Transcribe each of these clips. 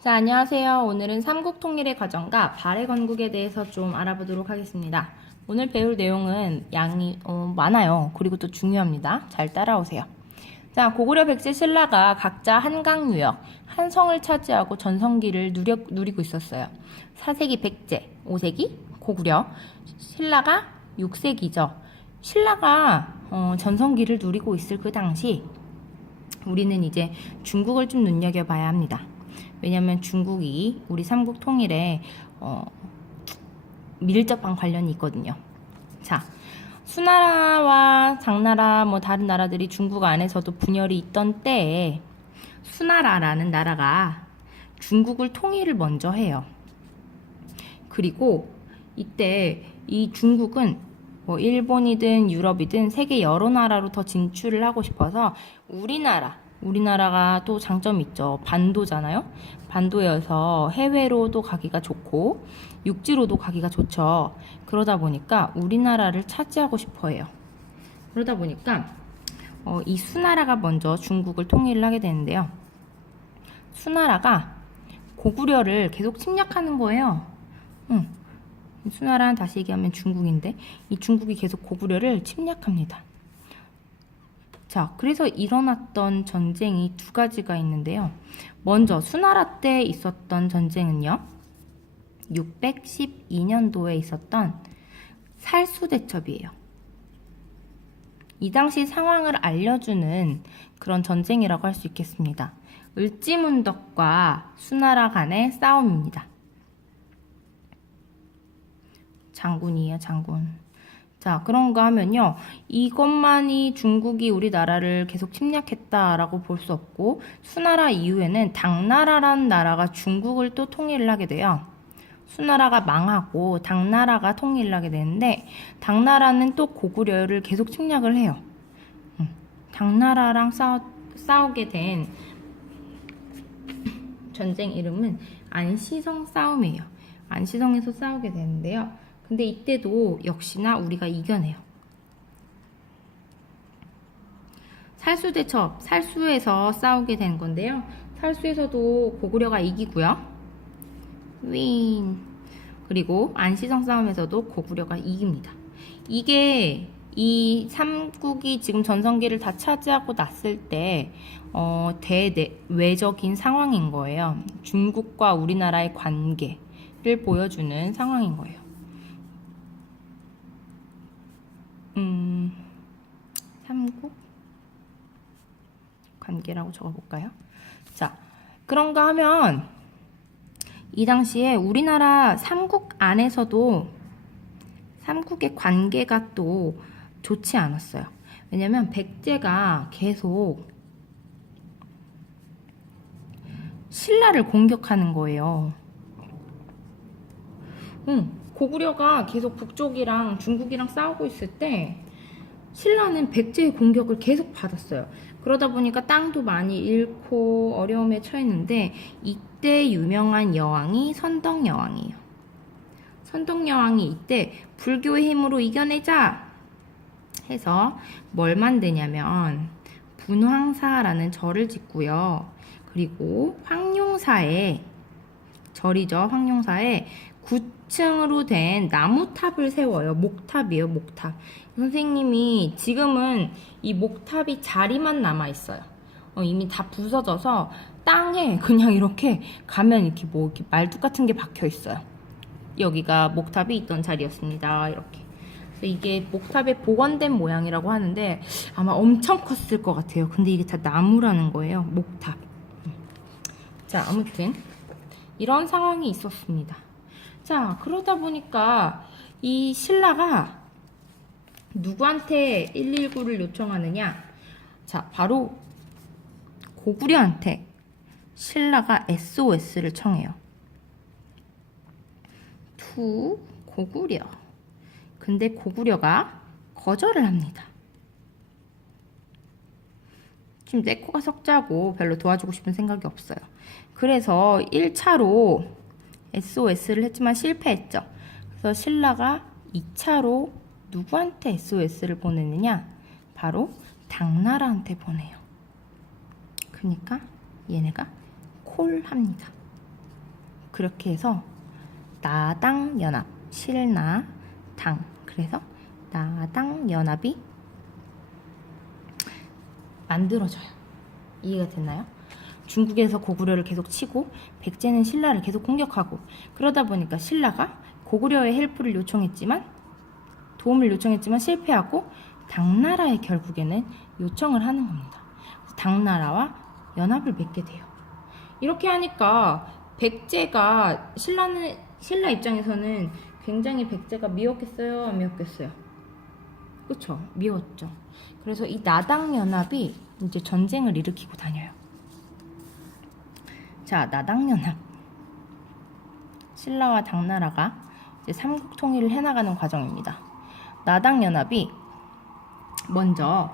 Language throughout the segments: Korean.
자, 안녕하세요. 오늘은 삼국통일의 과정과 발해 건국에 대해서 좀 알아보도록 하겠습니다. 오늘 배울 내용은 양이 많아요. 그리고 또 중요합니다. 잘 따라오세요. 자, 고구려 백제 신라가 각자 한강 유역, 한 성을 차지하고 전성기를 누리고 있었어요. 4세기 백제, 5세기 고구려, 신라가 6세기죠. 신라가 전성기를 누리고 있을 그 당시 우리는 이제 중국을 좀 눈여겨봐야 합니다. 왜냐면 중국이 우리 삼국 통일에 밀접한 관련이 있거든요. 자, 수나라와 당나라 다른 나라들이 중국 안에서도 분열이 있던 때에 수나라라는 나라가 중국을 통일을 먼저 해요. 그리고 이때 이 중국은 일본이든 유럽이든 세계 여러 나라로 더 진출을 하고 싶어서 우리나라가 또 장점이 있죠. 반도잖아요. 반도여서 해외로도 가기가 좋고 육지로도 가기가 좋죠. 그러다 보니까 우리나라를 차지하고 싶어 해요. 그러다 보니까 이 수나라가 먼저 중국을 통일을 하게 되는데요. 수나라가 고구려를 계속 침략하는 거예요. 수나라는 다시 얘기하면 중국인데 이 중국이 계속 고구려를 침략합니다. 자, 그래서 일어났던 전쟁이 두 가지가 있는데요. 먼저 수나라 때 있었던 전쟁은요. 612년도에 있었던 살수대첩이에요. 이 당시 상황을 알려주는 그런 전쟁이라고 할 수 있겠습니다. 을지문덕과 수나라 간의 싸움입니다. 장군이에요, 장군. 자, 그런가 하면요. 이것만이 중국이 우리나라를 계속 침략했다라고 볼 수 없고 수나라 이후에는 당나라라는 나라가 중국을 또 통일을 하게 돼요. 수나라가 망하고 당나라가 통일을 하게 되는데 당나라는 또 고구려를 계속 침략을 해요. 당나라랑 싸우게 된 전쟁 이름은 안시성 싸움이에요. 안시성에서 싸우게 되는데요. 근데 이때도 역시나 우리가 이겨내요. 살수대첩, 살수에서 싸우게 된 건데요. 살수에서도 고구려가 이기고요. 그리고 안시성 싸움에서도 고구려가 이깁니다. 이게 이 삼국이 지금 전성기를 다 차지하고 났을 때 대외적인 상황인 거예요. 중국과 우리나라의 관계를 보여주는 상황인 거예요. 삼국 관계라고 적어볼까요? 자, 그런가 하면 이 당시에 우리나라 삼국 안에서도 삼국의 관계가 또 좋지 않았어요. 왜냐면 백제가 계속 신라를 공격하는 거예요. 고구려가 계속 북쪽이랑 중국이랑 싸우고 있을 때 신라는 백제의 공격을 계속 받았어요. 그러다 보니까 땅도 많이 잃고 어려움에 처했는데 이때 유명한 여왕이 선덕여왕이에요. 선덕여왕이 이때 불교의 힘으로 이겨내자 해서 뭘 만드냐면 분황사라는 절을 짓고요. 그리고 황룡사에 절이죠. 황룡사에 9층으로 된 나무탑을 세워요. 목탑이에요, 목탑. 선생님이 지금은 이 목탑이 자리만 남아있어요. 이미 다 부서져서 땅에 그냥 이렇게 가면 이렇게 이렇게 말뚝 같은 게 박혀 있어요. 여기가 목탑이 있던 자리였습니다. 이렇게. 그래서 이게 목탑에 복원된 모양이라고 하는데 아마 엄청 컸을 것 같아요. 근데 이게 다 나무라는 거예요. 목탑. 자, 아무튼 이런 상황이 있었습니다. 자, 그러다 보니까 이 신라가 누구한테 119를 요청하느냐? 자, 바로 고구려한테 신라가 SOS를 청해요. 투 고구려. 근데 고구려가 거절을 합니다. 지금 내 코가 석자고 별로 도와주고 싶은 생각이 없어요. 그래서 1차로 SOS를 했지만 실패했죠. 그래서 신라가 2차로 누구한테 SOS를 보내느냐? 바로 당나라한테 보내요. 그러니까 얘네가 콜합니다. 그렇게 해서 나당연합, 신라, 당. 그래서 나당연합이 만들어져요. 이해가 됐나요? 중국에서 고구려를 계속 치고 백제는 신라를 계속 공격하고, 그러다 보니까 신라가 고구려의 헬프를 요청했지만, 도움을 요청했지만 실패하고 당나라에 결국에는 요청을 하는 겁니다. 당나라와 연합을 맺게 돼요. 이렇게 하니까 백제가 신라 입장에서는 굉장히 백제가 미웠겠어요? 안 미웠겠어요? 그쵸? 미웠죠. 그래서 이 나당연합이 이제 전쟁을 일으키고 다녀요. 자, 나당연합. 신라와 당나라가 이제 삼국 통일을 해나가는 과정입니다. 나당연합이 먼저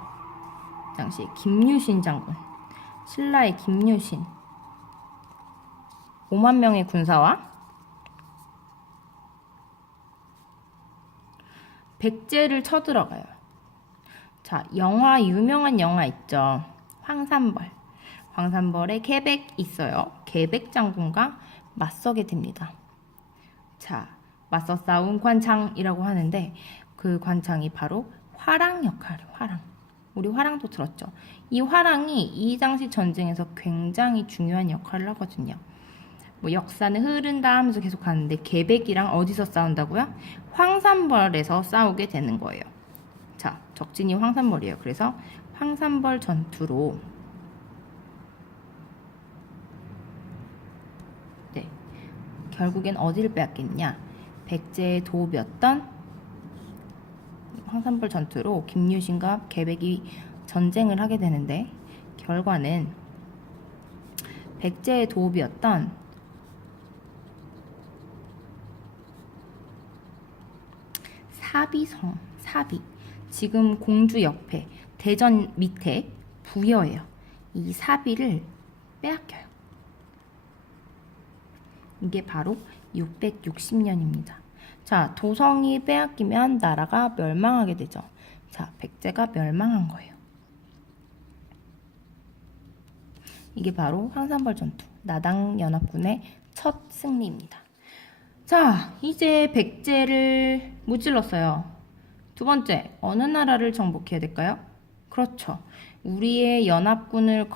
당시 김유신 장군, 신라의 김유신 5만 명의 군사와 백제를 쳐들어가요. 자, 유명한 영화 있죠. 황산벌. 황산벌에 계백 있어요. 계백 장군과 맞서게 됩니다. 자, 맞서 싸운 관창이라고 하는데, 그 관창이 바로 화랑 역할이에요. 화랑. 우리 화랑도 들었죠. 이 화랑이 이 당시 전쟁에서 굉장히 중요한 역할을 하거든요. 뭐 역사는 흐른다 하면서 계속 가는데, 계백이랑 어디서 싸운다고요? 황산벌에서 싸우게 되는 거예요. 자, 적진이 황산벌이에요. 그래서 황산벌 전투로 결국엔 어디를 빼앗겠냐? 백제의 도읍이었던 황산벌 전투로 김유신과 계백이 전쟁을 하게 되는데, 결과는 백제의 도읍이었던 사비성, 사비, 지금 공주 옆에 대전 밑에 부여예요. 이 사비를 빼앗겨요. 이게 바로 660년입니다. 자, 도성이 빼앗기면 나라가 멸망하게 되죠. 자, 백제가 멸망한 거예요. 이게 바로 황산벌 전투, 나당연합군의 첫 승리입니다. 자, 이제 백제를 무찔렀어요. 두 번째, 어느 나라를 정복해야 될까요? 그렇죠. 우리의 연합군,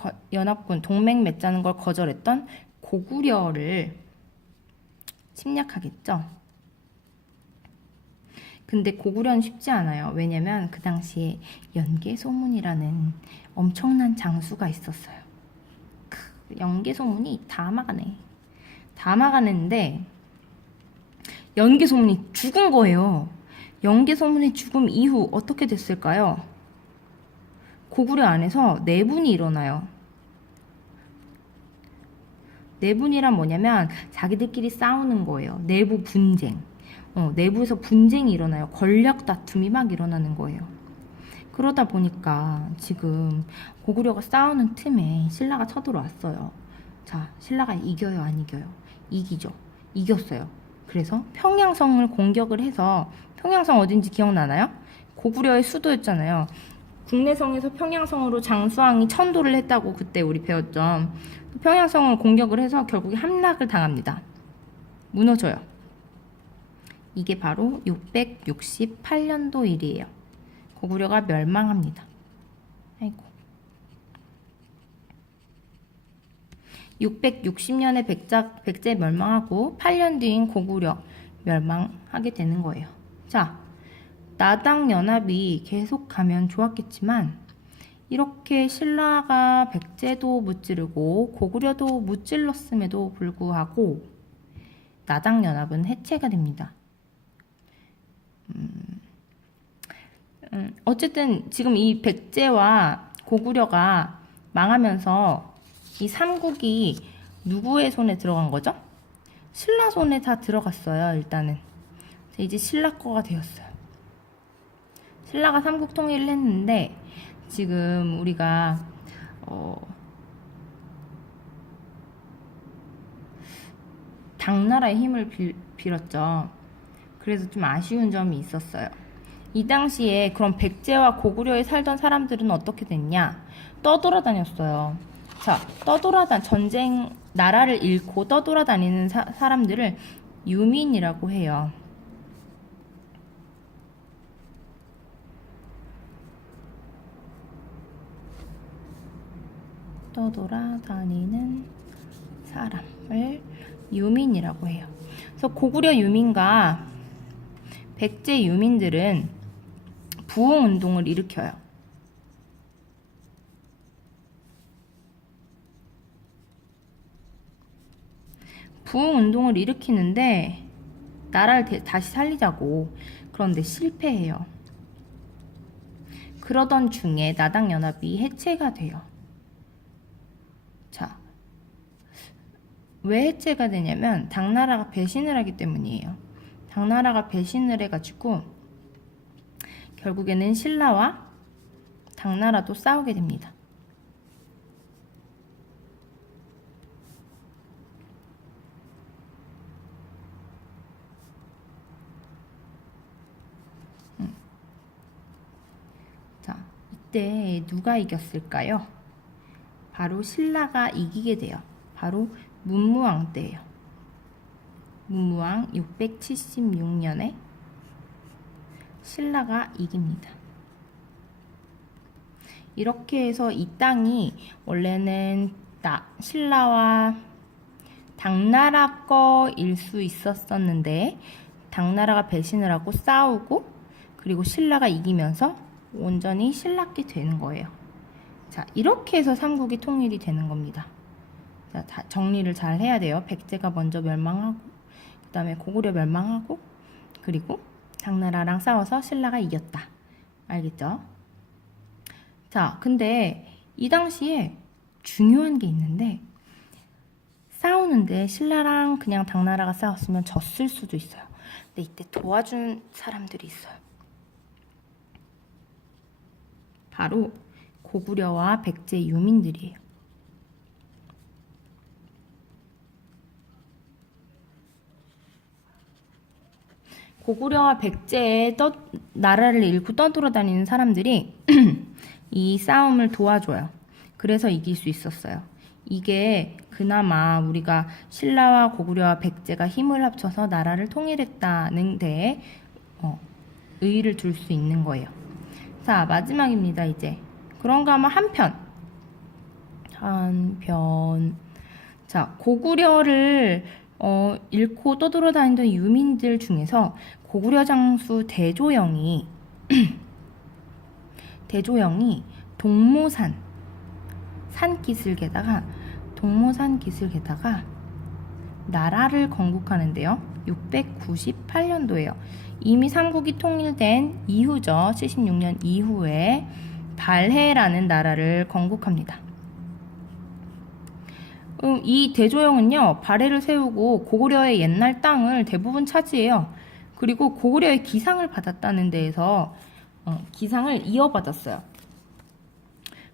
동맹 맺자는 걸 거절했던 고구려를 침략하겠죠. 근데 고구려는 쉽지 않아요. 왜냐면 그 당시에 연개소문이라는 엄청난 장수가 있었어요. 연개소문이 다 막아냈는데 연개소문이 죽은 거예요. 연개소문의 죽음 이후 어떻게 됐을까요? 고구려 안에서 내분이 일어나요. 내분이란 뭐냐면 자기들끼리 싸우는 거예요. 내부 분쟁. 내부에서 분쟁이 일어나요. 권력 다툼이 막 일어나는 거예요. 그러다 보니까 지금 고구려가 싸우는 틈에 신라가 쳐들어왔어요. 자, 신라가 이겨요, 안 이겨요? 이기죠. 이겼어요. 그래서 평양성을 공격을 해서, 평양성 어딘지 기억나나요? 고구려의 수도였잖아요. 국내성에서 평양성으로 장수왕이 천도를 했다고 그때 우리 배웠죠. 평양성을 공격을 해서 결국에 함락을 당합니다. 무너져요. 이게 바로 668년도 일이에요. 고구려가 멸망합니다. 아이고. 660년에 백제 멸망하고 8년 뒤인 고구려 멸망하게 되는 거예요. 자, 나당연합이 계속 가면 좋았겠지만 이렇게 신라가 백제도 무찌르고 고구려도 무찔렀음에도 불구하고 나당연합은 해체가 됩니다. 어쨌든 지금 이 백제와 고구려가 망하면서 이 삼국이 누구의 손에 들어간 거죠? 신라 손에 다 들어갔어요. 일단은 이제 신라 거가 되었어요. 신라가 삼국 통일을 했는데 지금 우리가 당나라의 힘을 빌었죠. 그래서 좀 아쉬운 점이 있었어요. 이 당시에 그럼 백제와 고구려에 살던 사람들은 어떻게 됐냐? 떠돌아다녔어요. 자, 나라를 잃고 떠돌아다니는 사람들을 유민이라고 해요. 떠돌아다니는 사람을 유민이라고 해요. 그래서 고구려 유민과 백제 유민들은 부흥운동을 일으켜요. 부흥운동을 일으키는데 나라를 다시 살리자고. 그런데 실패해요. 그러던 중에 나당연합이 해체가 돼요. 자, 왜 해체가 되냐면 당나라가 배신을 하기 때문이에요. 당나라가 배신을 해가지고 결국에는 신라와 당나라도 싸우게 됩니다. 자, 이때 누가 이겼을까요? 바로 신라가 이기게 돼요. 바로 문무왕 때예요. 문무왕 676년에 신라가 이깁니다. 이렇게 해서 이 땅이 원래는 신라와 당나라 거일 수 있었었는데 당나라가 배신을 하고 싸우고 그리고 신라가 이기면서 온전히 신라께 되는 거예요. 자, 이렇게 해서 삼국이 통일이 되는 겁니다. 자, 다 정리를 잘 해야 돼요. 백제가 먼저 멸망하고 그 다음에 고구려 멸망하고 그리고 당나라랑 싸워서 신라가 이겼다. 알겠죠? 자, 근데 이 당시에 중요한 게 있는데 싸우는데 신라랑 그냥 당나라가 싸웠으면 졌을 수도 있어요. 근데 이때 도와준 사람들이 있어요. 바로 고구려와 백제 유민들이에요. 고구려와 백제의 나라를 잃고 떠돌아다니는 사람들이 이 싸움을 도와줘요. 그래서 이길 수 있었어요. 이게 그나마 우리가 신라와 고구려와 백제가 힘을 합쳐서 나라를 통일했다는 데에 의의를 둘 수 있는 거예요. 자, 마지막입니다. 이제 그런가 하면 한편. 자, 고구려를 잃고 떠돌아다니던 유민들 중에서 고구려 장수 대조영이 동모산 기슭에다가 나라를 건국하는데요. 698년도에요. 이미 삼국이 통일된 이후죠. 76년 이후에 발해라는 나라를 건국합니다. 이 대조영은요, 발해를 세우고 고구려의 옛날 땅을 대부분 차지해요. 그리고 고구려의 기상을 받았다는 데에서 기상을 이어받았어요.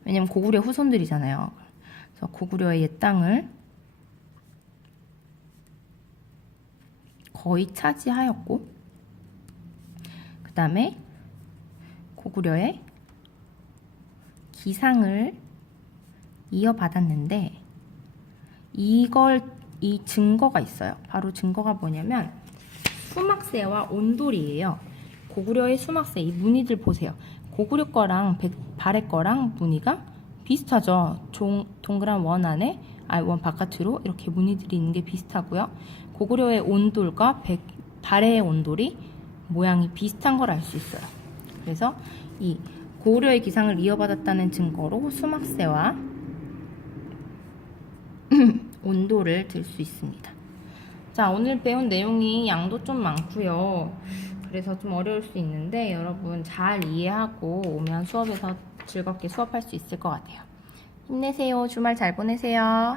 왜냐면 고구려 후손들이잖아요. 그래서 고구려의 옛 땅을 거의 차지하였고, 그 다음에 고구려의 기상을 이어받았는데, 이 증거가 있어요. 바로 증거가 뭐냐면 수막새와 온돌이에요. 고구려의 수막새, 이 무늬들 보세요. 고구려 거랑 발해 거랑 무늬가 비슷하죠. 동그란 원 안에 원 바깥으로 이렇게 무늬들이 있는 게 비슷하고요. 고구려의 온돌과 발해의 온돌이 모양이 비슷한 걸 알 수 있어요. 그래서 이 고구려의 기상을 이어받았다는 증거로 수막새와 온도를 들 수 있습니다. 자, 오늘 배운 내용이 양도 좀 많고요. 그래서 좀 어려울 수 있는데 여러분 잘 이해하고 오면 수업에서 즐겁게 수업할 수 있을 것 같아요. 힘내세요. 주말 잘 보내세요.